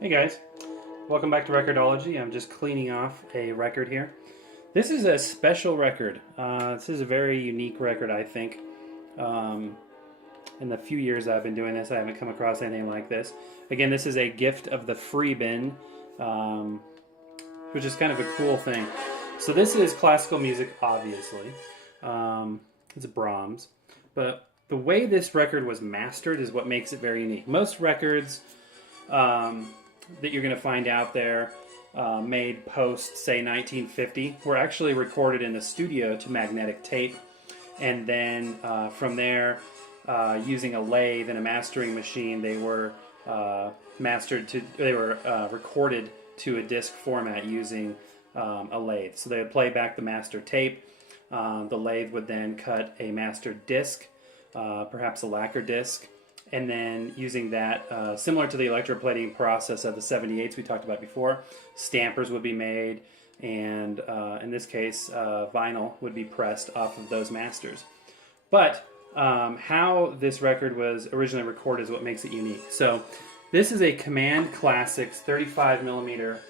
Hey guys, welcome back to Record-ology. I'm just cleaning off a record here. This is a special record. This is a very unique record, I think. Um, in the few years I've been doing this, I haven't come across anything like this. Again, this is a gift of the free bin, which is kind of a cool thing. So this is classical music, obviously. It's Brahms. But the way this record was mastered is what makes it very unique. Most records that you're going to find out there made post, say, 1950 were actually recorded in the studio to magnetic tape, and then from there, using a lathe and a mastering machine, they were recorded to a disc format using a lathe. So they would play back the master tape. The lathe would then cut a master disc, perhaps a lacquer disc, and then using that, similar to the electroplating process of the 78s we talked about before, stampers would be made, and in this case, vinyl would be pressed off of those masters. But how this record was originally recorded is what makes it unique. So this is a Command Classics 35 millimeter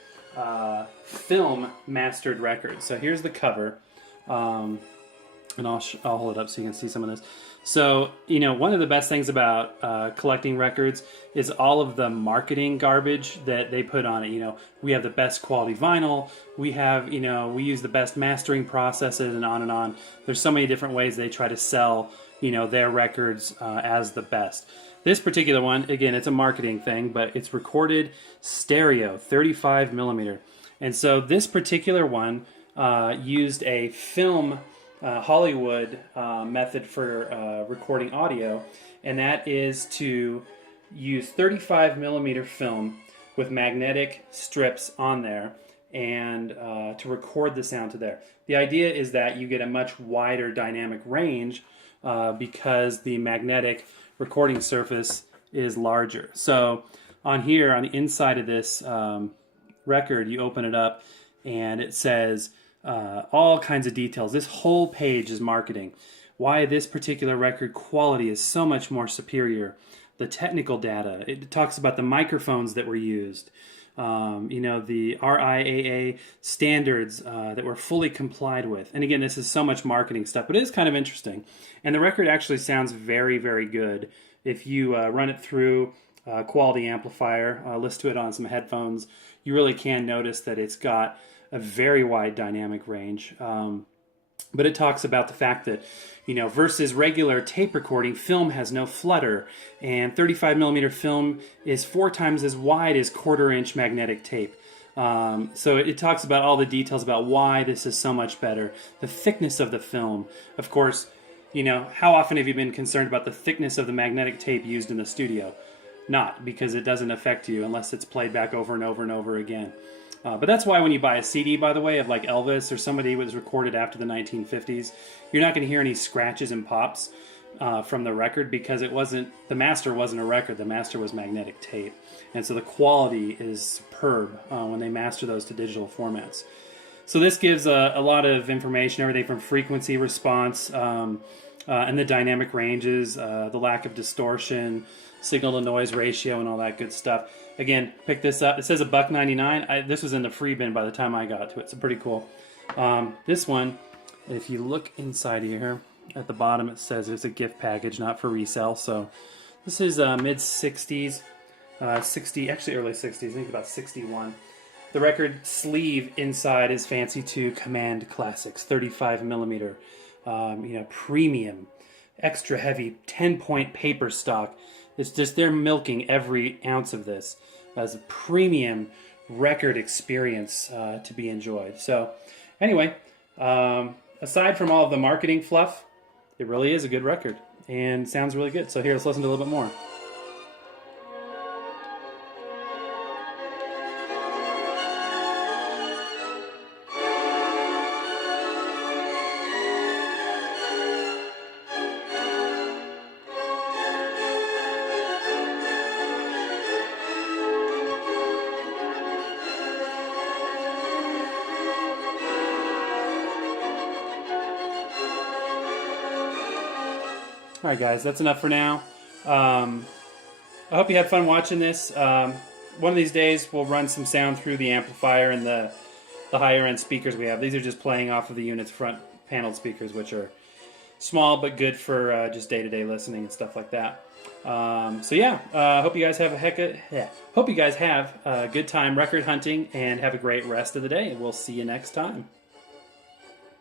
film mastered record. So here's the cover, and I'll hold it up so you can see some of this. So, you know, one of the best things about collecting records is all of the marketing garbage that they put on it. You know, we have the best quality vinyl, we have, you know, we use the best mastering processes, and on and on. There's so many different ways they try to sell, you know, their records as the best. This particular one, again, it's a marketing thing, but it's recorded stereo, 35 millimeter. And so this particular one used a film Hollywood method for recording audio, and that is to use 35 millimeter film with magnetic strips on there and to record the sound to there. The idea is that you get a much wider dynamic range because the magnetic recording surface is larger. So on here, on the inside of this record, you open it up and it says all kinds of details. This whole page is marketing. Why this particular record quality is so much more superior. The technical data. It talks about the microphones that were used. You know, the RIAA standards that were fully complied with. And again, this is so much marketing stuff, but it is kind of interesting. And the record actually sounds very, very good. If you run it through a quality amplifier, listen to it on some headphones, you really can notice that it's got a very wide dynamic range. But it talks about the fact that, you know, versus regular tape recording, film has no flutter, and 35 millimeter film is 4 times as wide as 1/4 inch magnetic tape. So it talks about all the details about why this is so much better. The thickness of the film. Of course, you know, how often have you been concerned about the thickness of the magnetic tape used in the studio? Not, because it doesn't affect you unless it's played back over and over and over again. But that's why when you buy a CD, by the way, of like Elvis or somebody who was recorded after the 1950s, you're not going to hear any scratches and pops from the record, because it wasn't, the master wasn't a record, the master was magnetic tape. And so the quality is superb when they master those to digital formats. So this gives a lot of information, everything from frequency response and the dynamic ranges, the lack of distortion, signal to noise ratio, and all that good stuff. Again, pick this up. It says $1.99. This was in the free bin by the time I got to it, so pretty cool. This one, if you look inside here, at the bottom it says it's a gift package, not for resale. So this is mid 60s, 60, actually early 60s. I think about 61. The record sleeve inside is fancy too. Command Classics, 35 millimeter, you know, premium, extra heavy, 10-point paper stock. It's just, they're milking every ounce of this as a premium record experience to be enjoyed. So anyway, aside from all of the marketing fluff, it really is a good record and sounds really good. So here, let's listen to a little bit more. Alright guys, that's enough for now. I hope you had fun watching this. one of these days we'll run some sound through the amplifier and the higher end speakers we have. These are just playing off of the unit's front paneled speakers, which are small but good for just day-to-day listening and stuff like that. So yeah, hope you guys have hope you guys have a good time record hunting and have a great rest of the day. We'll see you next time.